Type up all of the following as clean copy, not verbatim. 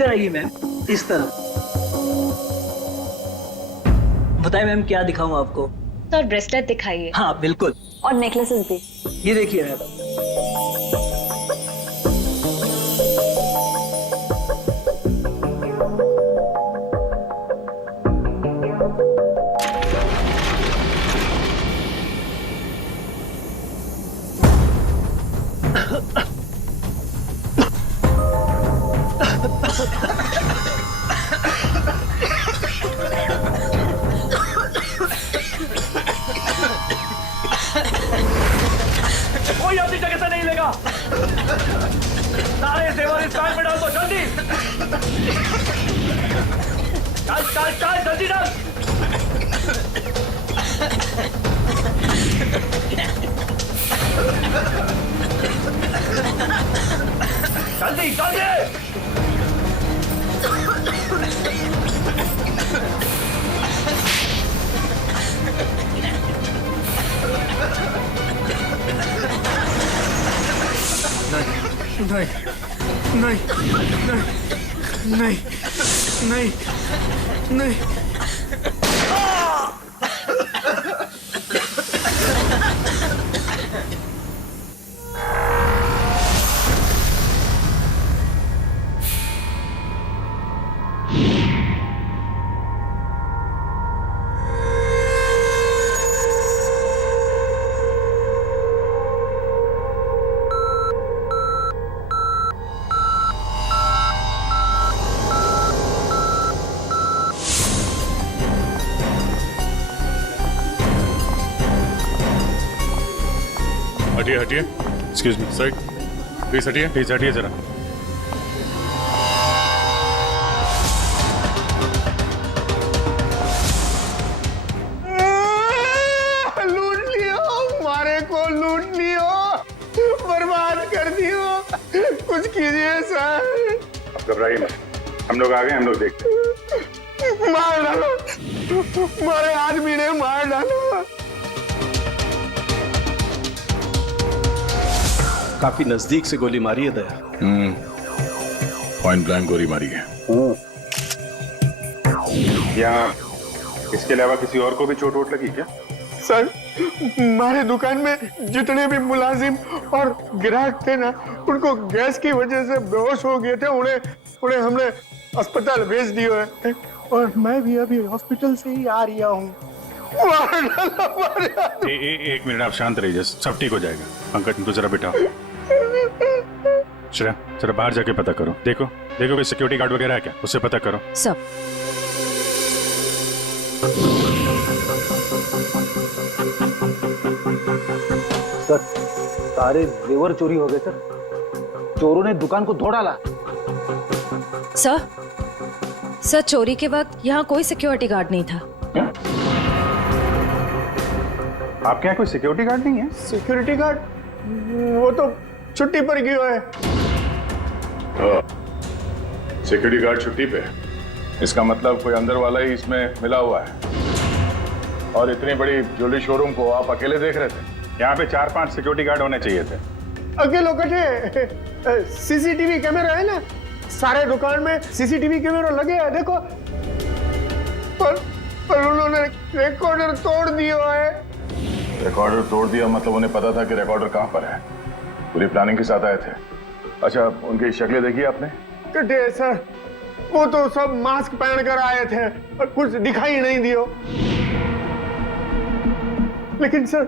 इधर आइए मैम, इस तरफ। बताइए मैम, क्या दिखाऊं आपको? सर ब्रेसलेट दिखाइए। हाँ बिल्कुल, और नेकलेसेस भी। ये देखिए मैडम। कोई अपनी जगह से नहीं लेगा। सारे जेवर इस बैग में डाल दो, जल्दी। चल चल चल, जल्दी डाल। जल्दी जल्दी। नहीं नहीं नहीं नहीं नहीं नहीं। हटिए हटिए, एक्सक्यूज मी सर, प्लीज हटिए जरा। लूट लियो, मारे को लूट लियो, बर्बाद कर दियो, कुछ कीजिए सर। आप घबराइए मत, हम लोग आ गए, हम लोग देखते। मार डालो, मारे आदमी ने मार डालो। काफी नजदीक से गोली मारी है दया। पॉइंट ब्लैंक गोली मारी है। यहाँ इसके अलावा किसी और को भी चोट वोट लगी क्या? सर, हमारे दुकान में जितने भी मुलाजिम और ग्राहक थे ना, उनको गैस की वजह से बेहोश हो गए थे। उन्हें हमने अस्पताल भेज दिया है और मैं भी अभी हॉस्पिटल से ही आ रहा हूँ। एक मिनट, आप शांत रहिए, सब ठीक हो जाएगा। पंकज, तुमको जरा बिठाओ। जरा बाहर जाके पता करो, देखो कोई सिक्योरिटी गार्ड वगैरह है क्या, उससे पता करो। सब सर, सारे जेवर चोरी हो गए सर। चोरों ने दुकान को तोड़ डाला। सर चोरी के वक्त यहाँ कोई सिक्योरिटी गार्ड नहीं था। आपके यहाँ कोई सिक्योरिटी गार्ड नहीं है? सिक्योरिटी गार्ड वो तो छुट्टी पर गया है। सिक्योरिटी गार्ड छुट्टी पे? इसका मतलब कोई अंदर वाला ही इसमें मिला हुआ है। और इतनी बड़ी ज्वेलरी शोरूम को आप अकेले देख रहे थे? यहाँ पे 4-5 सिक्योरिटी गार्ड होने चाहिए थे। अकेले कटे, सीसीटीवी कैमरा है ना, सारे दुकान में सीसीटीवी कैमरा लगे हैं, देखो। पर उन्होंने रिकॉर्डर तोड़ दिया है। रिकॉर्डर तोड़ दिया मतलब उन्हें पता था कि रिकॉर्डर कहाँ पर है। पूरी प्लानिंग के साथ आए थे। अच्छा, उनकी शक्लें देखी आपने? कटे सर, वो तो सब मास्क पहन कर आए थे और कुछ दिखाई नहीं दियो। लेकिन सर,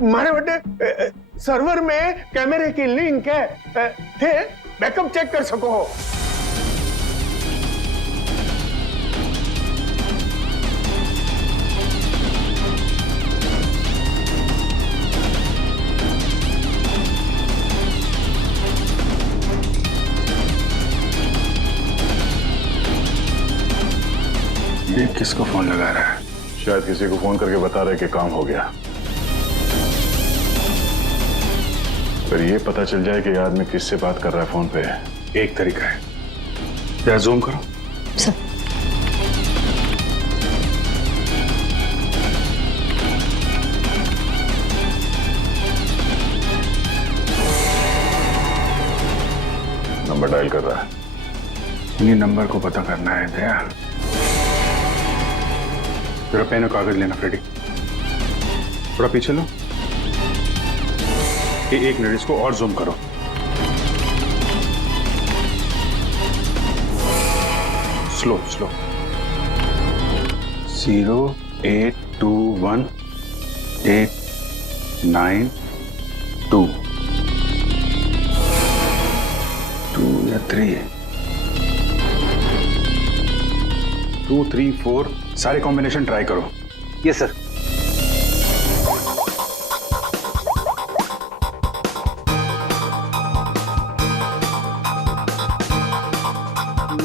हमारे बेटे सर्वर में कैमरे की लिंक है, थे, बैकअप चेक कर सको हो। ये किसको फोन लगा रहा है? शायद किसी को फोन करके बता रहे कि काम हो गया। फिर ये पता चल जाए कि आदमी किससे बात कर रहा है फोन पे। एक तरीका है, जरा जूम करो। सर नंबर डायल कर रहा है। इन्हीं नंबर को पता करना है दया। जरा पेन और कागज लेना फ्रेडी। थोड़ा पीछे लो। ये 1 मिनट इसको और जूम करो। Slow slow. 0821892 2 या 3 2 3 4 सारे कॉम्बिनेशन ट्राई करो। Yes sir.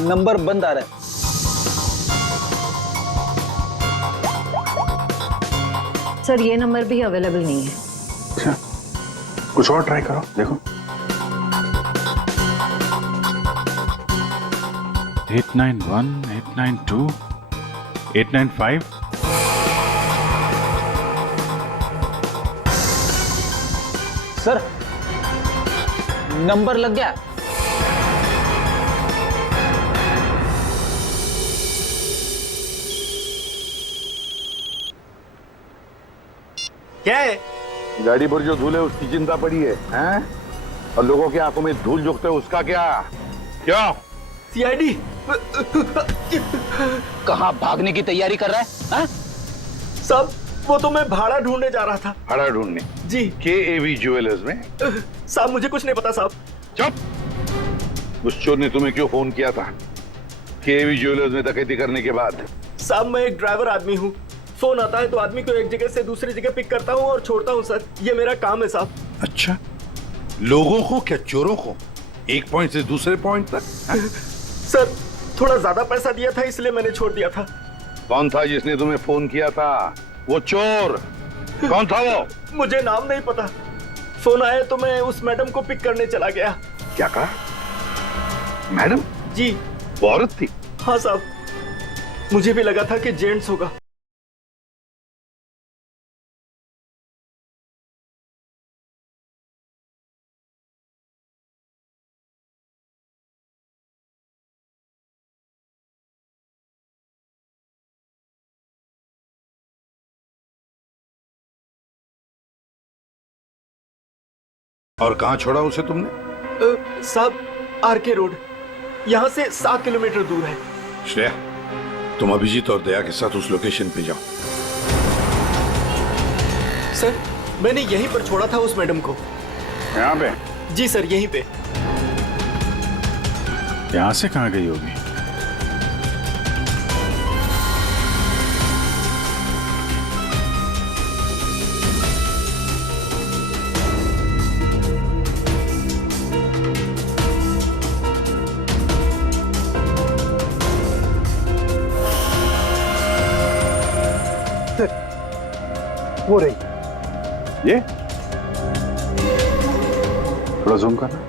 नंबर बंद आ रहा है। सर ये नंबर भी अवेलेबल नहीं है। अच्छा, कुछ और ट्राई करो, देखो। 891 892 895 सर नंबर लग गया। क्या है? गाड़ी पर जो धूल है उसकी चिंता पड़ी है, हैं? और लोगों की आंखों में धूल झोंकते है उसका क्या? क्या? सीआईडी। कहाँ भागने की तैयारी कर रहा है? हाँ? साहब वो तो मैं भाड़ा ढूंढने जा रहा था। भाड़ा ढूंढने? जी। KAV ज्वेलर्स में? साहब मुझे कुछ नहीं पता साहब। चुप। उस चोर ने तुम्हें क्यों फोन किया था KAV ज्वेलर्स में डकैती करने के बाद? साहब मैं एक ड्राइवर आदमी हूँ। फोन आता है तो आदमी को एक जगह से दूसरी जगह पिक करता हूँ और छोड़ता हूँ सर। ये मेरा काम है साहब। अच्छा, लोगों को क्या चोरों को? एक पॉइंट से दूसरे पॉइंट तक? सर थोड़ा ज्यादा पैसा दिया था इसलिए मैंने छोड़ दिया था। कौन था जिसने तुम्हें फोन किया था? वो चोर कौन था वो? मुझे नाम नहीं पता। फोन आया तो मैं उस मैडम को पिक करने चला गया। क्या कहा? मैडम? जी। वो औरत थी? हाँ साहब, मुझे भी लगा था कि जेंट्स होगा। और कहां छोड़ा उसे तुमने? साहब RK रोड, यहाँ से 7 किलोमीटर दूर है। श्रेया, तुम अभिजीत और दया के साथ उस लोकेशन पे जाओ। सर मैंने यहीं पर छोड़ा था उस मैडम को। यहाँ पे? जी सर यहीं पे। यहाँ से कहाँ गई होगी? वो रही। ये थोड़ा जूम करना।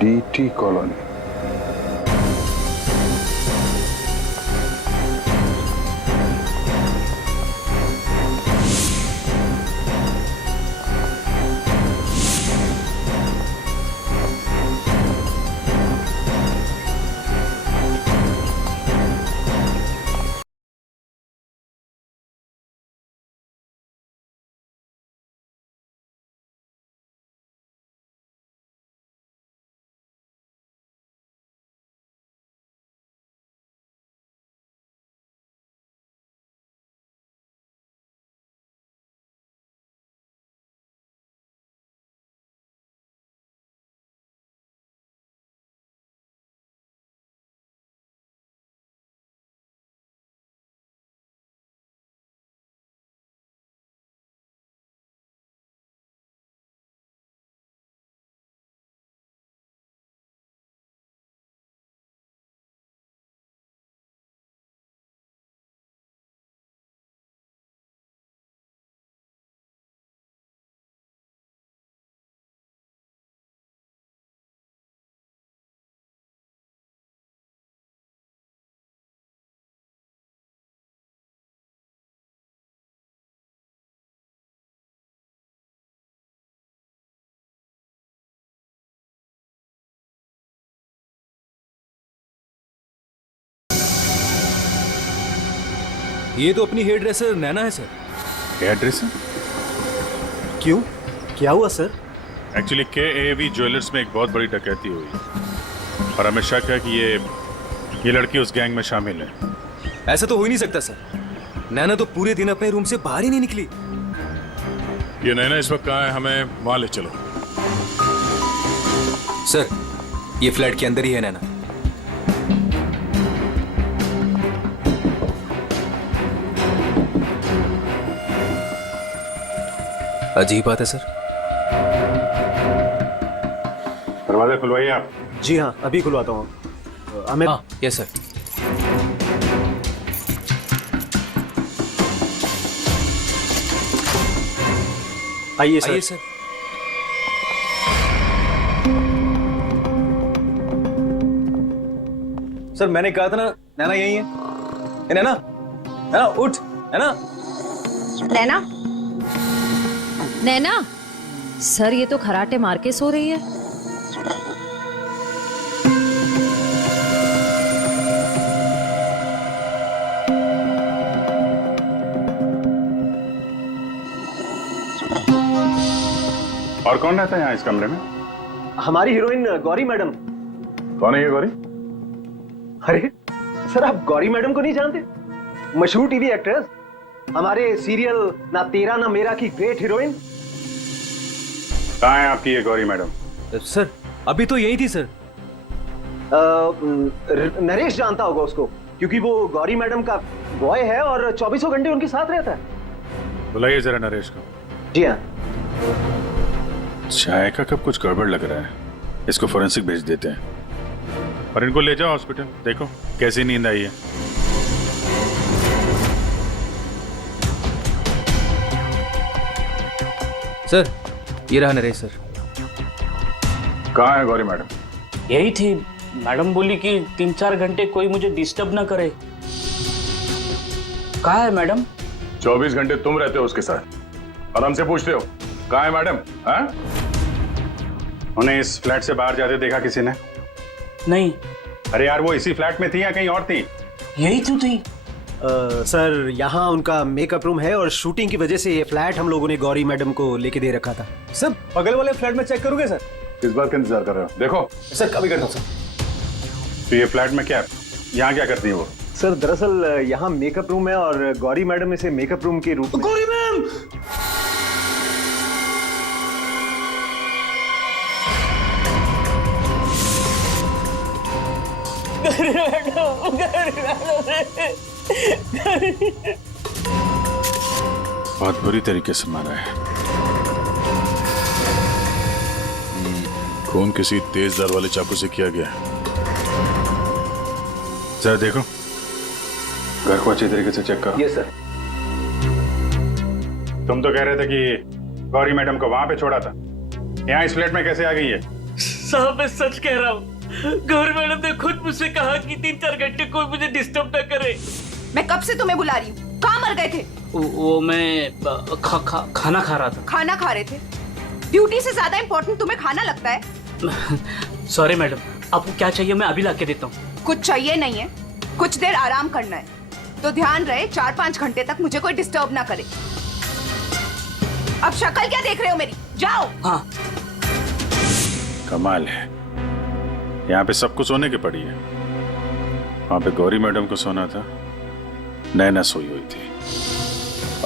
DT colony. ये तो अपनी हेयर ड्रेसर नैना है सर। Hair dresser? क्यों, क्या हुआ सर? एक्चुअली KAV ज्वेलर्स में एक बहुत बड़ी डकैती हुई और हमें शक है कि ये लड़की उस गैंग में शामिल है। ऐसा तो हो ही नहीं सकता सर, नैना तो पूरे दिन अपने रूम से बाहर ही नहीं निकली। ये नैना इस वक्त कहाँ है, हमें वहां ले चलो। सर ये फ्लैट के अंदर ही है नैना। अजीब बात है सर। दरवाजा खुलवाइए आप। जी हाँ, अभी खुलवाता हूँ। अमित। हाँ यस सर। आइए सर। आइए सर। सर मैंने कहा था ना नैना यही है। ए, नैना, नैना उठ, नैना। नैना, नैना, सर ये तो खराटे मार के सो रही है। और कौन रहता है यहाँ इस कमरे में? हमारी हीरोइन गौरी मैडम। कौन है ये गौरी? अरे सर, आप गौरी मैडम को नहीं जानते? मशहूर टीवी एक्ट्रेस, हमारे सीरियल ना तेरा ना मेरा की ग्रेट हीरोइन। कहाँ है आपकी ये गौरी मैडम? सर अभी तो यही थी सर। नरेश जानता होगा उसको, क्योंकि वो गौरी मैडम का बॉय है और 24 घंटे उनके साथ रहता है। बुलाइए जरा नरेश को। जी हाँ। चाय का कब कुछ गड़बड़ लग रहा है, इसको फोरेंसिक भेज देते हैं और इनको ले जाओ हॉस्पिटल, देखो कैसी नींद आई है। सर ये रहा नरेश सर। कहाँ है गौरी मैडम? यही थी, मैडम बोली कि 3-4 घंटे कोई मुझे डिस्टर्ब ना करे। कहाँ है मैडम? 24 घंटे तुम रहते हो उसके साथ और हमसे पूछते हो कहाँ है मैडम? हाँ? उन्हें इस फ्लैट से बाहर जाते देखा किसी ने? नहीं। अरे यार वो इसी फ्लैट में थी या कहीं और थी? यही तो थी। सर यहाँ उनका मेकअप रूम है और शूटिंग की वजह से ये फ्लैट हम लोगों ने गौरी मैडम को लेके दे रखा था। सर बगल वाले फ्लैट में चेक करोगे सर? किस बात का इंतजार कर रहे हो? देखो सर कभी करता हूँ सर। तो ये फ्लैट में क्या, यहाँ क्या करती है वो? सर दरअसल यहाँ मेकअप रूम है और गौरी मैडम इसे मेकअप रूम के रूप में। गौरी मैम! बहुत बुरी तरीके से मारा है। खून किसी तेज धार वाले चाकू से किया गया। जरा देखो, घर को अच्छी तरीके से चेक करो। Yes sir. तुम तो कह रहे थे कि गौरी मैडम को वहां पे छोड़ा था, यहाँ इस फ्लैट में कैसे आ गई है? साहब मैं सच कह रहा हूँ, गौरी मैडम ने खुद मुझसे कहा कि 3-4 घंटे कोई मुझे डिस्टर्ब ना करे। मैं कब से तुम्हें बुला रही हूँ, कहाँ मर गए थे? वो मैं खाना खा रहा था। खाना खा रहे थे? ड्यूटी से ज्यादा इम्पोर्टेंट तुम्हें खाना लगता है? सॉरी मैडम, आपको क्या चाहिए मैं अभी लाके देता हूँ। कुछ चाहिए नहीं है, कुछ देर आराम करना है, तो ध्यान रहे 4-5 घंटे तक मुझे कोई डिस्टर्ब ना करे। अब शक्ल क्या देख रहे हो मेरी, जाओ। हाँ। कमाल है, यहाँ पे सबको सोने की पड़ी है, वहां पे गौरी मैडम को सोना था, नैना सोई हुई थी।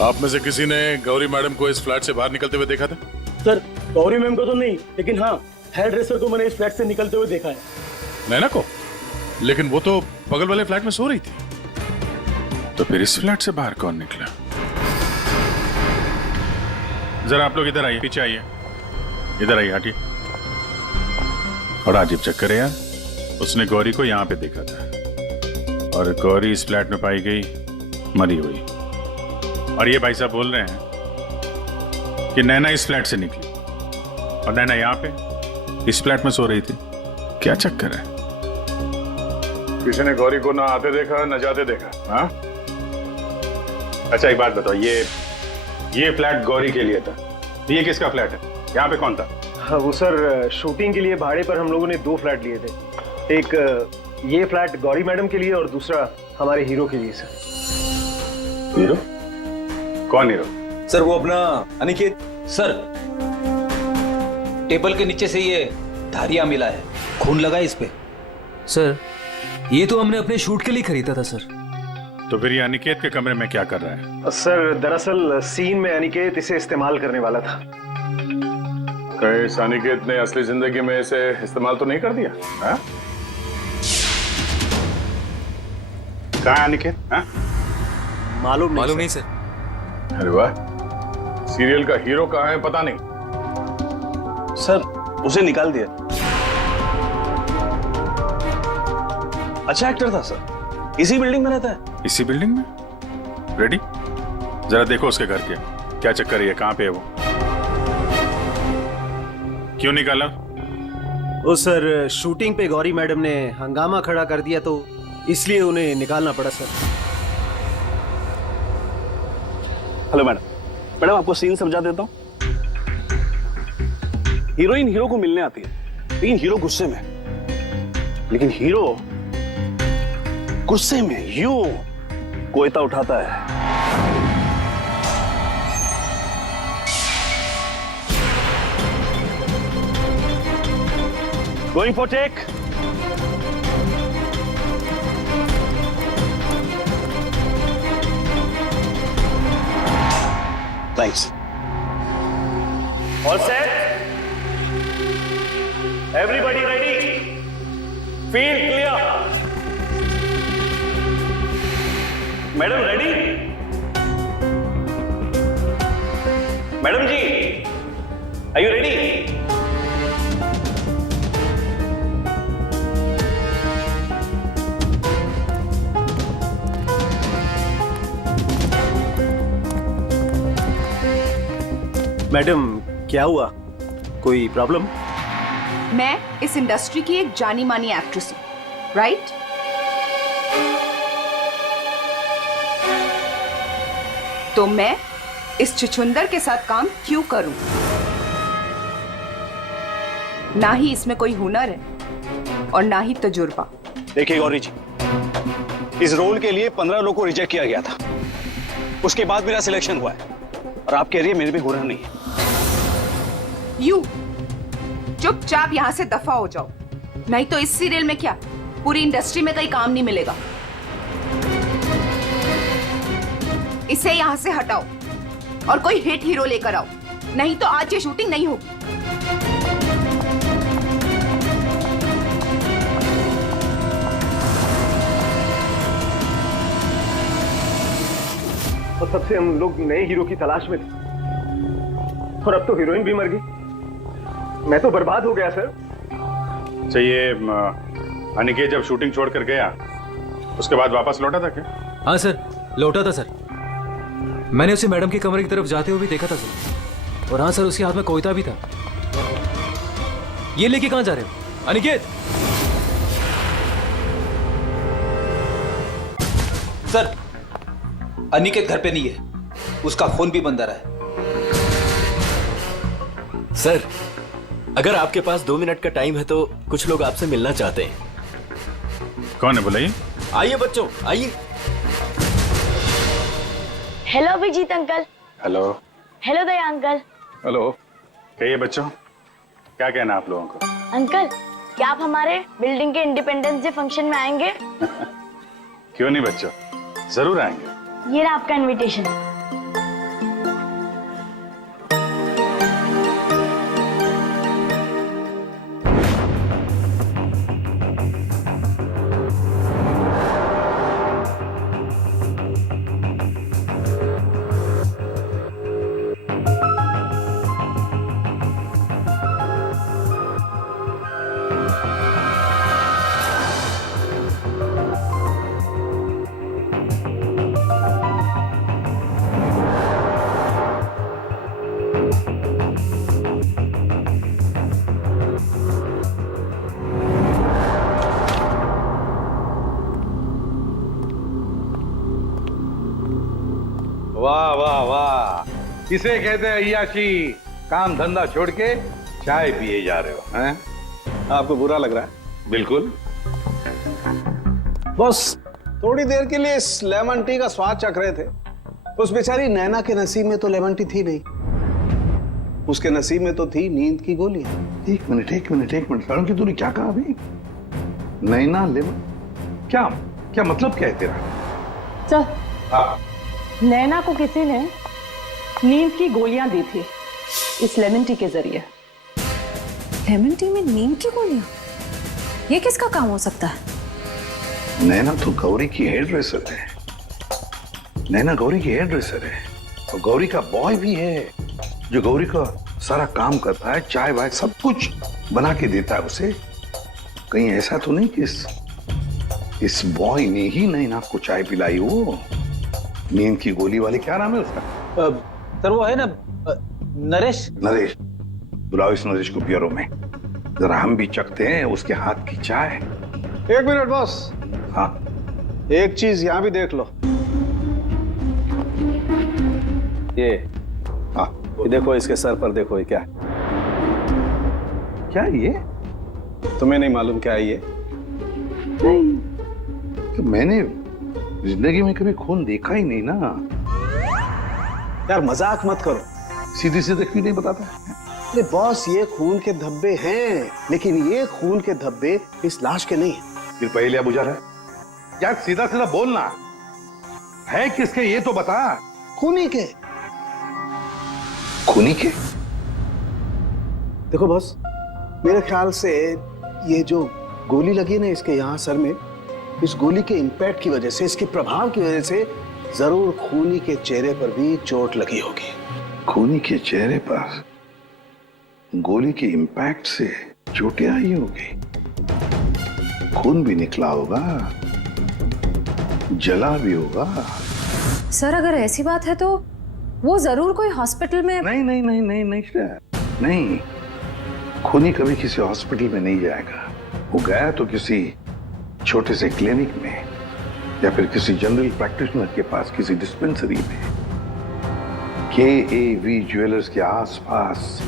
आप में से किसी ने गौरी मैडम को इस फ्लैट से बाहर निकलते हुए देखा था? सर गौरी मैम को तो नहीं, लेकिन हाँ हेयर ड्रेसर को मैंने इस फ्लैट से निकलते हुए देखा है। नैना को? लेकिन वो तो बगल वाले फ्लैट में सो रही थी। तो फिर इस फ्लैट से बाहर कौन निकला? जरा आप लोग इधर आइए, पीछे आइए, इधर आइए, हटिए। बड़ा अजीब चक्कर है यार, उसने गौरी को यहाँ पे देखा था और गौरी इस फ्लैट में पाई गई मरी हुई, और ये भाई साहब बोल रहे हैं कि नैना इस फ्लैट से निकली और नैना यहाँ पे इस फ्लैट में सो रही थी। क्या चक्कर है? किसी ने गौरी को ना आते देखा ना जाते देखा? हाँ? अच्छा एक बात बताओ, ये फ्लैट गौरी के लिए था, ये किसका फ्लैट है? यहाँ पे कौन था? हाँ वो सर, शूटिंग के लिए भाड़े पर हम लोगों ने 2 फ्लैट लिए थे। एक ये फ्लैट गौरी मैडम के लिए और दूसरा हमारे हीरो के लिए सर। हीरो? कौन हीरो? सर वो अपना अनिकेत। सर टेबल के नीचे से ये धारियां मिला है, खून लगा है इस पे। सर ये तो हमने अपने शूट के लिए खरीदा था सर। तो फिर ये अनिकेत के कमरे में क्या कर रहा है? सर दरअसल सीन में अनिकेत इसे इस्तेमाल करने वाला था। कहीं इस अनिकेत ने असली जिंदगी में इसे इस्तेमाल तो नहीं कर दिया? हाँ? कहाँ है अनिकेत? हाँ? मालूम नहीं सर। अरे वाह, सीरियल का हीरो कहाँ है पता नहीं। सर उसे निकाल दिया। अच्छा एक्टर था सर, इसी बिल्डिंग में रहता है। इसी बिल्डिंग में? रेडी? जरा देखो उसके घर के क्या चक्कर है, कहाँ पे है वो? क्यों निकाला? ओ सर, शूटिंग पे गौरी मैडम ने हंगामा खड़ा कर दिया तो इसलिए उन्हें निकालना पड़ा सर। हेलो मैडम, मैडम आपको सीन समझा देता हूँ। हीरोइन हीरो को मिलने आती है, लेकिन हीरो गुस्से में, लेकिन हीरो गुस्से में यूं कोयता उठाता है। Going for take. Thanks. All set? Everybody ready? Field clear? Madam ready? Madam ji are you ready? Madam क्या हुआ, कोई प्रॉब्लम? मैं इस इंडस्ट्री की एक जानी मानी एक्ट्रेस हूं, राइट? तो मैं इस छुछुंदर के साथ काम क्यों करूं? ना ही इसमें कोई हुनर है और ना ही तजुर्बा। देखिए गौरी जी, इस रोल के लिए 15 लोगों को रिजेक्ट किया गया था, उसके बाद मेरा सिलेक्शन हुआ है और आप कह रही है मेरे में हुनर नहीं है। यू चुपचाप यहां से दफा हो जाओ, नहीं तो इस सीरियल में क्या पूरी इंडस्ट्री में कहीं काम नहीं मिलेगा। इसे यहां से हटाओ और कोई हिट हीरो लेकर आओ, नहीं तो आज ये शूटिंग नहीं होगी। और तब से हम लोग नए हीरो की तलाश में थे और अब तो हीरोइन भी मर गई। मैं तो बर्बाद हो गया सर। चाहिए अनिकेत जब शूटिंग छोड़कर गया उसके बाद वापस लौटा था क्या? हाँ सर, लौटा था सर। मैंने उसे मैडम के कमरे की तरफ जाते हुए भी देखा था सर। और हाँ सर, उसके हाथ में कोयता भी था। ये लेके कहाँ जा रहे हो अनिकेत? सर अनिकेत घर पे नहीं है, उसका फोन भी बंद आ रहा है। सर अगर आपके पास 2 मिनट का टाइम है तो कुछ लोग आपसे मिलना चाहते हैं। कौन है बुलाइए? आइए बच्चों आइए। Hello Abhijeet uncle. Hello. Hello Daya uncle. Hello. कहिए बच्चों, क्या कहना आप लोगों को? अंकल क्या आप हमारे बिल्डिंग के इंडिपेंडेंस डे फंक्शन में आएंगे? क्यों नहीं बच्चों, जरूर आएंगे। ये रहा आपका इनविटेशन। वाह वाह वाह, इसे कहते हैं अय्याशी। काम धंधा छोड़ के चाय पिए जा रहे हो हैं? आपको बुरा लग रहा है? बिल्कुल। बस थोड़ी देर के लिए इस लेमन टी का स्वाद चख रहे थे, उस बेचारी नैना के नसीब में तो लेमन टी थी नहीं, उसके नसीब में तो थी नींद की गोली। एक मिनट सारण की तूने क्या कहा अभी? नैना लेमन, क्या क्या मतलब क्या है तेरा? सर, हाँ। नैना को किसी ने नींद की गोलियां दी थी इस लेमन टी के जरिए। लेमन टी में नींद की गोलियां? ये किसका काम हो सकता है? नैना तो गौरी की हेयर ड्रेसर है। नैना गौरी की हेयर ड्रेसर है और गौरी का बॉय भी है जो गौरी का सारा काम करता है, चाय वाय सब कुछ बना के देता है उसे। कहीं ऐसा तो नहीं कि इस बॉय ने ही नैना को चाय पिलाई हो? नींद की गोली वाले, क्या नाम है उसका? सर वो है ना नरेश। नरेश, बुलाओ इस नरेश को ब्यूरो में, जरा हम भी चखते हैं उसके हाथ की चाय। एक मिनट बॉस। हाँ, एक चीज यहां भी देख लो। ये हाँ, ये देखो, इसके सर पर देखो, ये क्या क्या ये? तुम्हें नहीं मालूम क्या है ये? नहीं, तो मैंने जिंदगी में कभी खून देखा ही नहीं ना। यार मजाक मत करो, सीधी सीधे क्यों नहीं बताता? अरे बॉस, ये खून के धब्बे हैं, लेकिन ये खून के धब्बे इस लाश के नहीं। फिर पहले बुझा रहा है यार, सीधा सीधा बोलना है किसके ये तो बता। खूनी के। खूनी के? देखो बॉस, मेरे ख्याल से ये जो गोली लगी ना इसके यहाँ सर में, इस गोली के इंपैक्ट की वजह से, इसके प्रभाव की वजह से जरूर खूनी के चेहरे पर भी चोट लगी होगी। खूनी के चेहरे पर गोली के इंपैक्ट से चोटें आई होगी, खून भी निकला होगा, जला भी होगा। सर, अगर ऐसी बात है तो वो जरूर कोई हॉस्पिटल में। नहीं नहीं नहीं नहीं नहीं नहीं, खूनी कभी किसी हॉस्पिटल में नहीं जाएगा। वो गया तो किसी छोटे से क्लिनिक में या फिर किसी जनरल प्रैक्टिशनर के पास, किसी डिस्पेंसरी में। KAV ज्वेलर्स के आसपास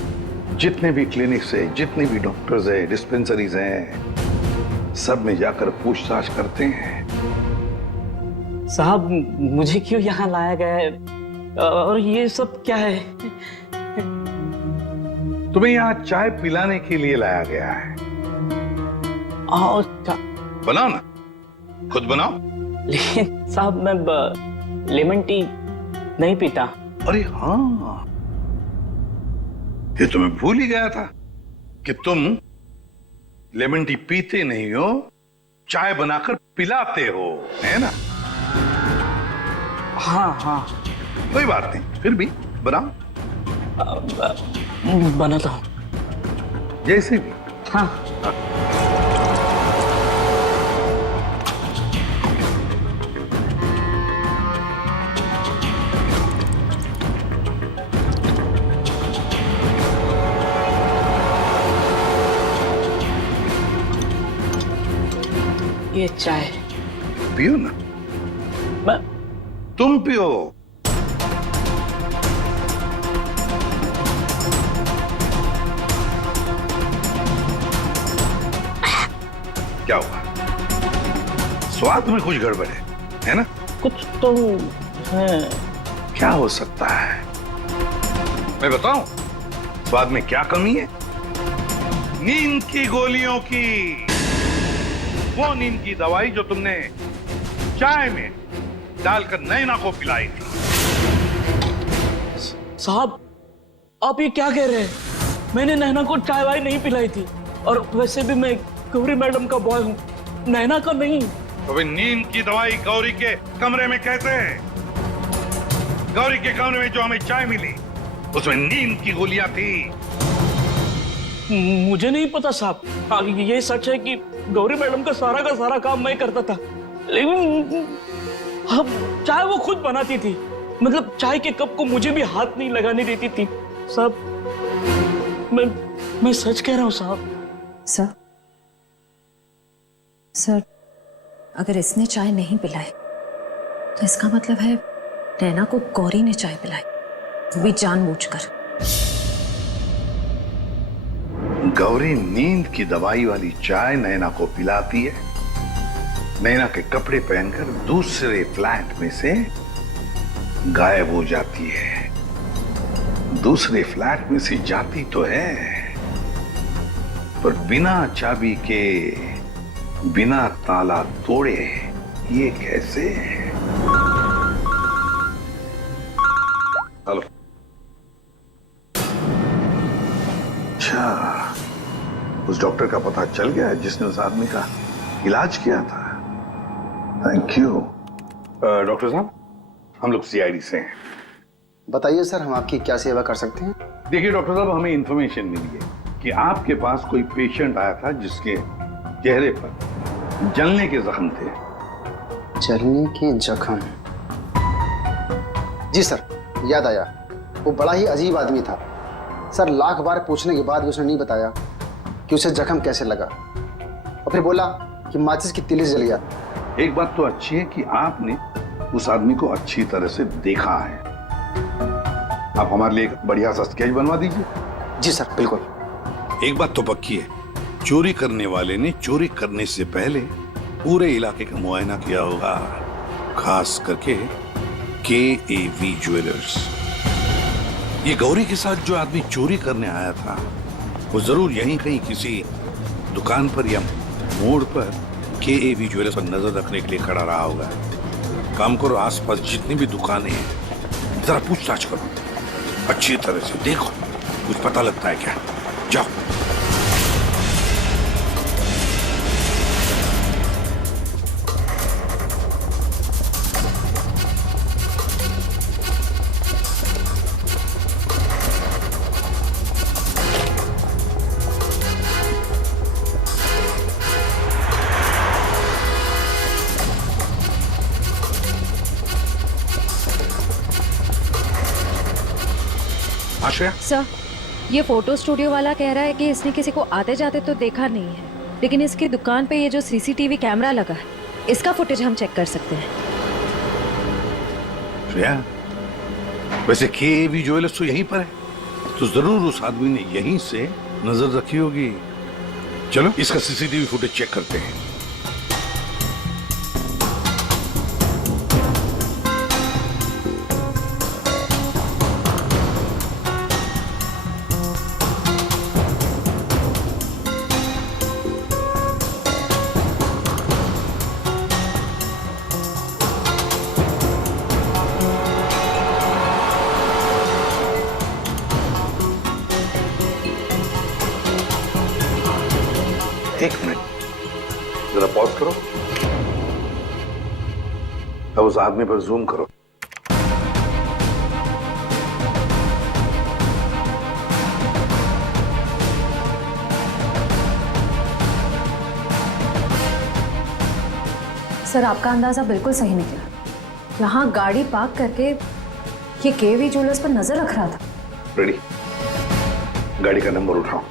जितने भी क्लिनिक्स है, जितने भी डॉक्टर्स है, डिस्पेंसरीज हैं, सब में जाकर पूछताछ करते हैं। साहब, मुझे क्यों यहाँ लाया गया है और ये सब क्या है? तुम्हें यहाँ चाय पिलाने के लिए लाया गया है। बनाओ ना, खुद बनाओ। लेकिन साहब, मैं लेमन टी नहीं पीता। अरे हाँ, ये तो मैं भूल ही गया था कि तुम लेमन टी पीते नहीं हो, चाय बनाकर पिलाते हो, है ना? हाँ हाँ, कोई बात नहीं, फिर भी बनाओ। बनाता हूँ। जैसे भी। हाँ। ये चाय पियो ना। तुम पियो। क्या हुआ? स्वाद में कुछ गड़बड़ है ना? कुछ तो है। क्या हो सकता है? मैं बताऊं स्वाद में क्या कमी है? नींद की गोलियों की, वो नींद की दवाई जो तुमने चाय में डालकर नैना को पिलाई थी। साहब, आप ये क्या कह रहे हैं? मैंने नैना को चाय वाय नहीं पिलाई थी, और वैसे भी मैं गौरी मैडम का बॉय हूँ, नैना का नहीं। तो वे नींद की दवाई गौरी के कमरे में कैसे है? गौरी के कमरे में जो हमें चाय मिली उसमें नींद की गोलियां थी। मुझे नहीं पता साहब। ये सच है कि गौरी मैडम का सारा काम मैं करता था, लेकिन अब चाय वो खुद बनती थी। मतलब चाय के कप को मुझे भी हाथ नहीं लगाने देती थी। साहब, मैं सच कह रहा हूँ साहब। सर, अगर इसने चाय नहीं पिलाई तो इसका मतलब है नैना को गौरी ने चाय पिलाई, वो भी जानबूझकर। गौरी नींद की दवाई वाली चाय नैना को पिलाती है, नैना के कपड़े पहनकर दूसरे फ्लैट में से गायब हो जाती है, दूसरे फ्लैट में से जाती तो है, पर बिना चाबी के, बिना ताला तोड़े ये कैसे? हेलो। अच्छा, उस डॉक्टर का पता चल गया जिसने उस आदमी का इलाज किया था। Thank you. डॉक्टर साहब, हम लोग सीआईडी से हैं। बताइए सर, हम आपकी क्या सेवा कर सकते हैं? देखिए डॉक्टर साहब, हमें इंफॉर्मेशन मिली है कि आपके पास कोई पेशेंट आया था जिसके चेहरे पर जलने के जख्म थे। जलने के जख्म? जी सर, याद आया। वो बड़ा ही अजीब आदमी था सर। लाख बार पूछने के बाद भी उसने नहीं बताया कि उसे जख्म कैसे लगा, और फिर बोला कि माचिस की तीली से जल गया। एक बात तो अच्छी है कि आपने उस आदमी को अच्छी तरह से देखा है। आप हमारे लिए एक बढ़िया सा स्केच बनवा दीजिए। जी सर, बिल्कुल। एक बात तो पक्की है, चोरी करने वाले ने चोरी करने से पहले पूरे इलाके का मुआयना किया होगा, खास करके KAV ज्वेलर्स। ये गौरी के साथ जो आदमी चोरी करने आया था, वो जरूर यहीं कहीं किसी दुकान पर या मोड़ पर KAV ज्वेलर्स पर नजर रखने के लिए खड़ा रहा होगा। काम करो, आसपास जितनी भी दुकानें हैं जरा पूछताछ करो, अच्छी तरह से देखो, कुछ पता लगता है क्या। जाओ। आश्रया? सर, ये फोटो स्टूडियो वाला कह रहा है कि इसने किसी को आते जाते तो देखा नहीं है, लेकिन इसकी दुकान पे ये जो CCTV कैमरा लगा है, इसका फुटेज हम चेक कर सकते हैं। श्रेया, वैसे KAV ज्वेलर्स तो यहीं पर है, तो जरूर उस आदमी ने यहीं से नजर रखी होगी। चलो इसका CCTV फुटेज चेक करते हैं। एक मिनट, जरा पॉज करो, अब उस आदमी पर जूम करो। सर, आपका अंदाजा बिल्कुल सही निकला। यहाँ गाड़ी पार्क करके ये KAV ज्वेलर्स पर नजर रख रहा था। रेडी, गाड़ी का नंबर उठाओ।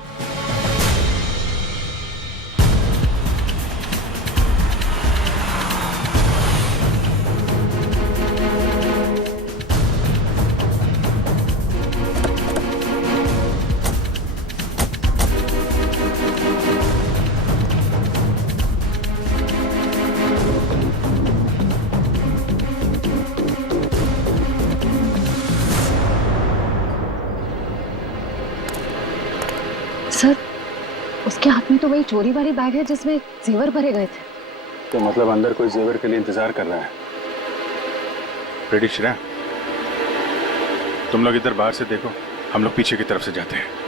सर, उसके हाथ में तो वही चोरी वाली बैग है जिसमें जेवर भरे गए थे। तो मतलब अंदर कोई जेवर के लिए इंतजार कर रहा है। रेडी श्रेया, तुम लोग इधर बाहर से देखो, हम लोग पीछे की तरफ से जाते हैं।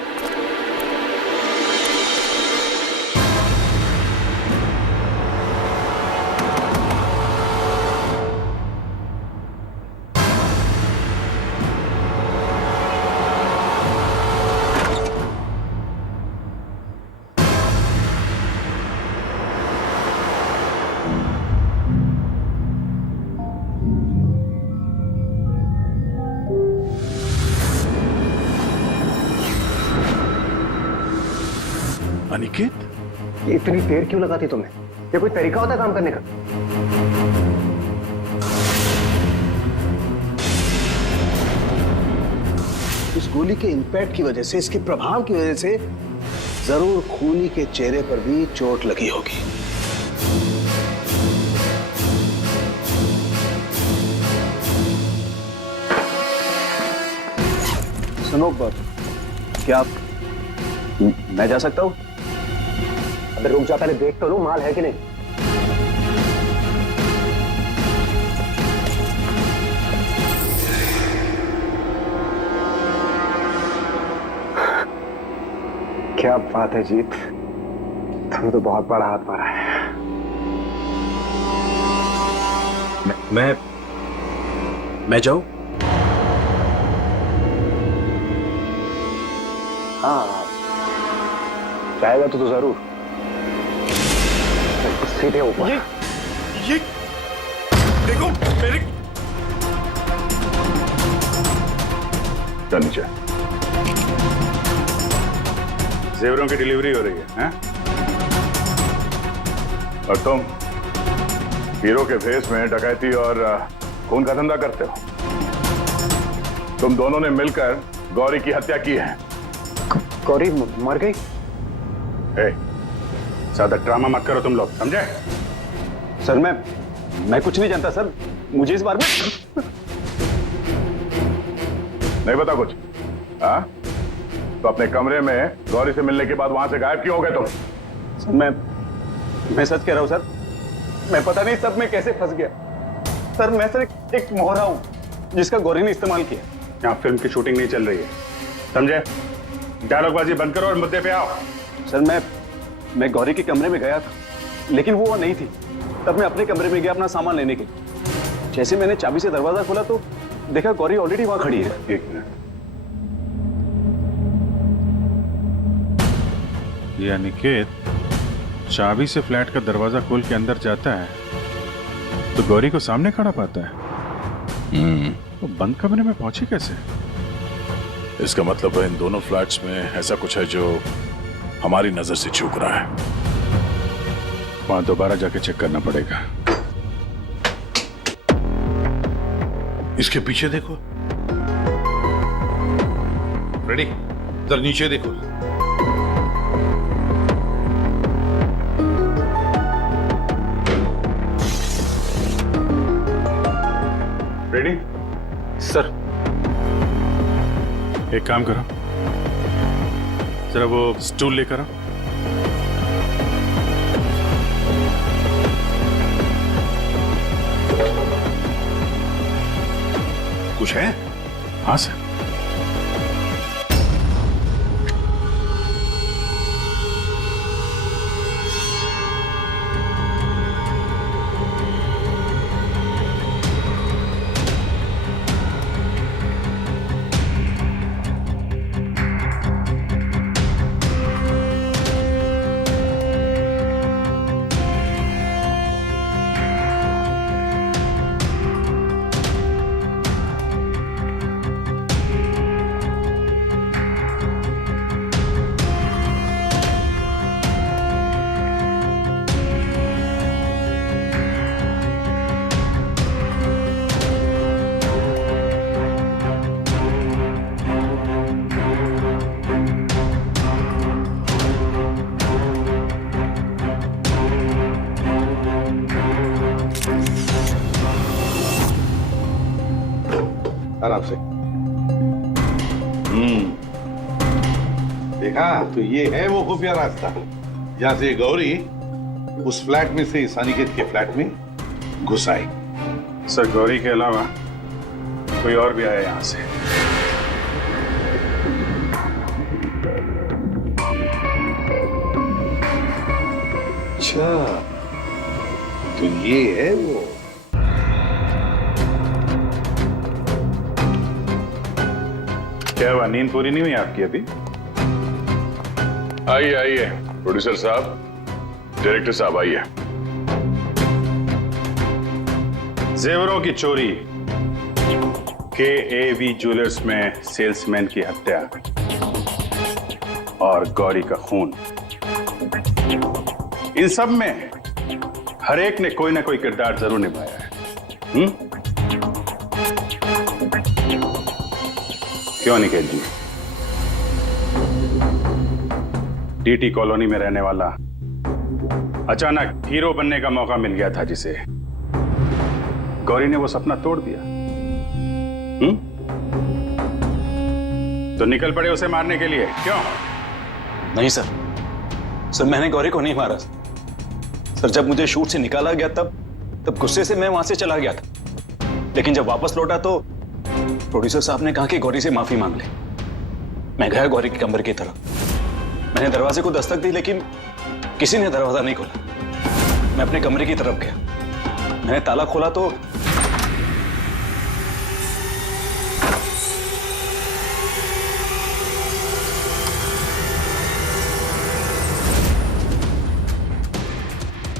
अनिकेत, ये इतनी देर क्यों लगाती तुमने? ये कोई तरीका होता है काम करने का? इस गोली के इंपैक्ट की वजह से, इसके प्रभाव की वजह से जरूर खूनी के चेहरे पर भी चोट लगी होगी। सुनो, क्या मैं जा सकता हूँ? अबे रुक जा, पहले देख तो लो माल है कि नहीं। क्या बात है जीत, तुमने तो बहुत बड़ा हाथ मारा है। मैं जाऊं? हाँ, चाहेगा तो जरूर। सीधे ऊपर। ये देखो मेरे। चल नीचे। जेवरों की डिलीवरी हो रही है, हैं? और तुम हीरो के फेस में डकैती और खून का धंधा करते हो। तुम दोनों ने मिलकर गौरी की हत्या की है। गौरी मर गई? ज्यादा ड्रामा मत करो तुम लोग, समझे? सर मैं कुछ नहीं जानता सर, मुझे इस बारे में नहीं पता कुछ? हाँ? तो अपने कमरे में गौरी से मिलने के बाद वहां से गायब क्यों हो गए तुम? सर मैं सच कह रहा हूं सर, मैं पता नहीं सब में कैसे फंस गया। सर मैं सर एक मोहरा हूं जिसका गौरी ने इस्तेमाल किया। यहाँ फिल्म की शूटिंग नहीं चल रही है, समझे? डायलॉगबाजी बंद करो और मुद्दे पे आओ। सर मैं गौरी के कमरे में गया था, लेकिन वो नहीं थी। तब मैं अपने कमरे में गया अपना सामान लेने के लिए। जैसे मैंने चाबी से दरवाजा खोला तो देखा गौरी ऑलरेडी वहां खड़ी है। एक मिनट। ये अनिकेत चाबी से फ्लैट का दरवाजा खोल के अंदर जाता है तो गौरी को सामने खड़ा पाता है। वो बंद कमरे में पहुंची कैसे? इसका मतलब है इन दोनों फ्लैट्स में ऐसा कुछ है जो हमारी नजर से चूक रहा है। वहां दोबारा जाके चेक करना पड़ेगा। इसके पीछे देखो। रेडी, इधर नीचे देखो। रेडी? सर एक काम करो, जरा वो स्टूल लेकर आओ। कुछ है? हाँ सर। आराम से। देखा तो ये है वो खुफिया रास्ता जहां से गौरी उस फ्लैट में से इस अनिकेत के फ्लैट में घुस आई। सर गौरी के अलावा कोई और भी आया यहां से? अच्छा, तो ये है वो। क्या हुआ, नींद पूरी नहीं हुई आपकी अभी? आइए आइए प्रोड्यूसर साहब, डायरेक्टर साहब आइए। जेवरों की चोरी, KAV ज्वेलर्स में सेल्समैन की हत्या और गौरी का खून, इन सब में हर एक ने कोई ना कोई किरदार जरूर निभाया है। क्यों निकेत जी? DT कॉलोनी में रहने वाला अचानक हीरो बनने का मौका मिल गया था जिसे, गौरी ने वो सपना तोड़ दिया। तो निकल पड़े उसे मारने के लिए, क्यों? नहीं सर, सर मैंने गौरी को नहीं मारा सर। जब मुझे शूट से निकाला गया तब गुस्से से मैं वहां से चला गया था, लेकिन जब वापस लौटा तो प्रोड्यूसर साहब ने कहा कि गौरी से माफी मांग ले। मैं गया गौरी के कमरे की तरफ। मैंने दरवाजे को दस्तक दी, लेकिन किसी ने दरवाजा नहीं खोला। मैं अपने कमरे की तरफ गया, मैंने ताला खोला तो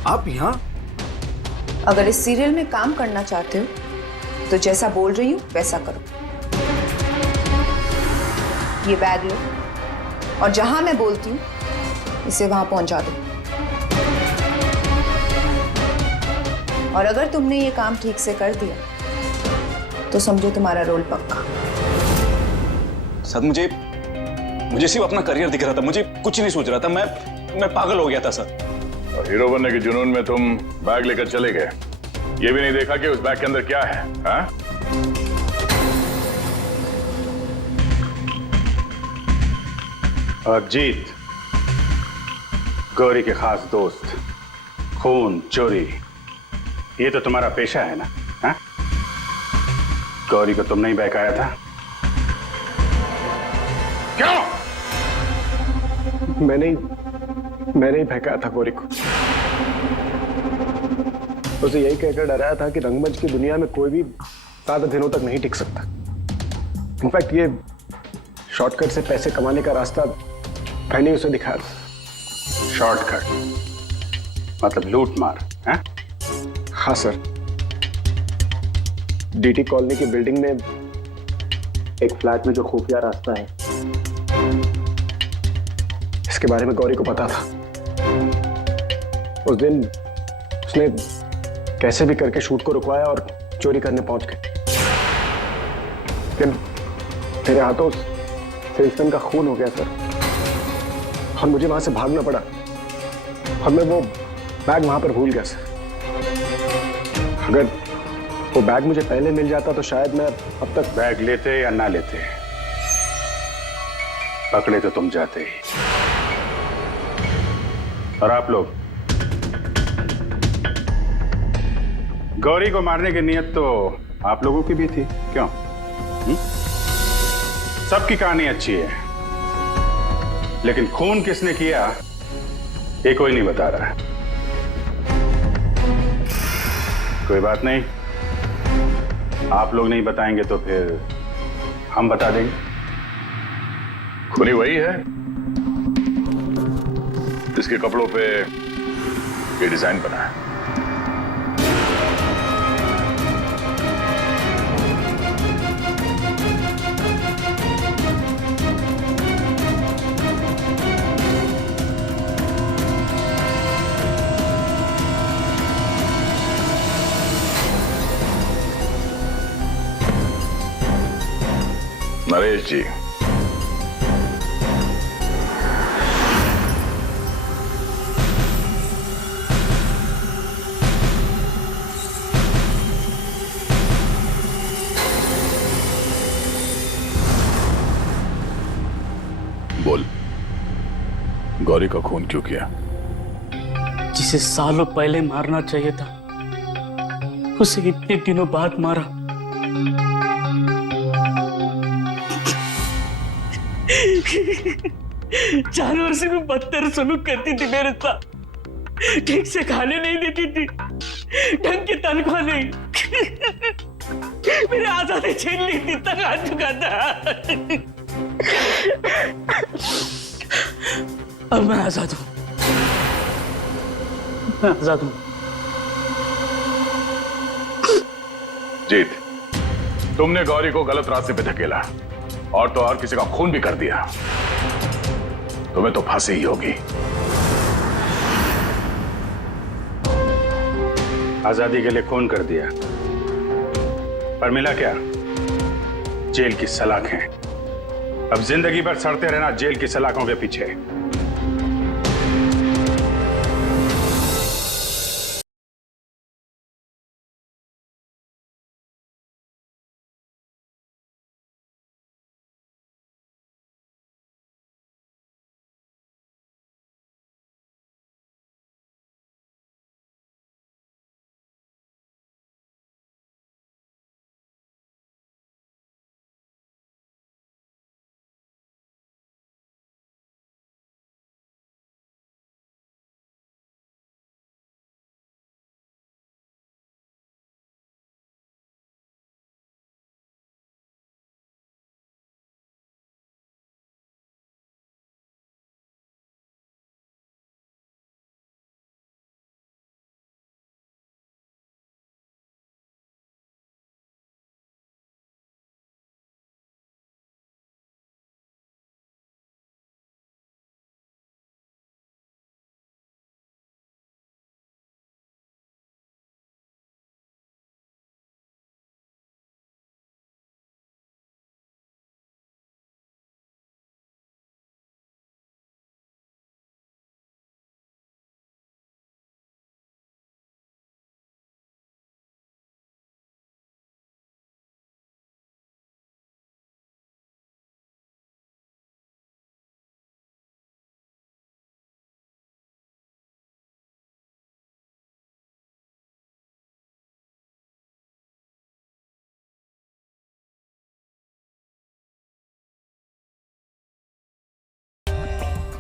आप यहाँ? अगर इस सीरियल में काम करना चाहते हो तो जैसा बोल रही हूँ वैसा करो। ये बैग लो और जहां मैं बोलती हूँ इसे वहां पहुंचा दो। और अगर तुमने ये काम ठीक से कर दिया तो समझो तुम्हारा रोल पक्का। सर मुझे सिर्फ अपना करियर दिख रहा था, मुझे कुछ नहीं सोच रहा था। मैं पागल हो गया था सर। और हीरो बनने के जुनून में तुम बैग लेकर चले गए, ये भी नहीं देखा कि उस बैग के अंदर क्या है, हाँ? और जीत, गौरी के खास दोस्त, खून चोरी, ये तो तुम्हारा पेशा है ना, हाँ? गौरी को तुमने ही बहकाया था, क्यों? मैंने ही बहकाया था गौरी को। उसे यही कहकर डराया था कि रंगमंच की दुनिया में कोई भी ज्यादा दिनों तक नहीं टिक सकता। इनफैक्ट ये शॉर्टकट से पैसे कमाने का रास्ता मैंने उसे दिखाया था। शॉर्टकट मतलब लूट मार, हैं? हाँ सर, डीटी कॉलोनी की बिल्डिंग में एक फ्लैट में जो खुफिया रास्ता है, इसके बारे में गौरी को पता था। उस दिन उसने कैसे भी करके शूट को रुकवाया और चोरी करने पहुंच गए। लेकिन मेरे हाथों सेल्समैन का खून हो गया सर, और मुझे वहां से भागना पड़ा और मैं वो बैग वहां पर भूल गया सर। अगर वो बैग मुझे पहले मिल जाता तो शायद मैं अब तक। बैग लेते या ना लेते, पकड़े तो तुम जाते ही। और आप लोग, गौरी को मारने की नियत तो आप लोगों की भी थी, क्यों? सबकी कहानी अच्छी है, लेकिन खून किसने किया ये कोई नहीं बता रहा है। कोई बात नहीं, आप लोग नहीं बताएंगे तो फिर हम बता देंगे। खूनी वही है जिसके कपड़ों पे ये डिजाइन बना है। नरेश जी, बोल, गौरी का खून क्यों किया? जिसे सालों पहले मारना चाहिए था उसे इतने दिनों बाद मारा। जानवर से भी बदतर सलूक करती थी मेरे साथ। ठीक से खाने नहीं देती थी, ढंग की तनख्वाह नहीं, मेरे आजादी छीन ली थी, तक आ चुका था। अब मैं आजाद हूं, मैं आजाद हूं। जीत, तुमने गौरी को गलत रास्ते पे धकेला और तो और किसी का खून भी कर दिया। तुम्हें तो फांसी ही होगी। आजादी के लिए खून कर दिया, पर मिला क्या? जेल की सलाखें। अब जिंदगी भर सड़ते रहना जेल की सलाखों के पीछे।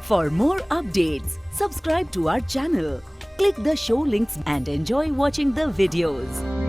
For more updates, subscribe to our channel, click the show links and enjoy watching the videos.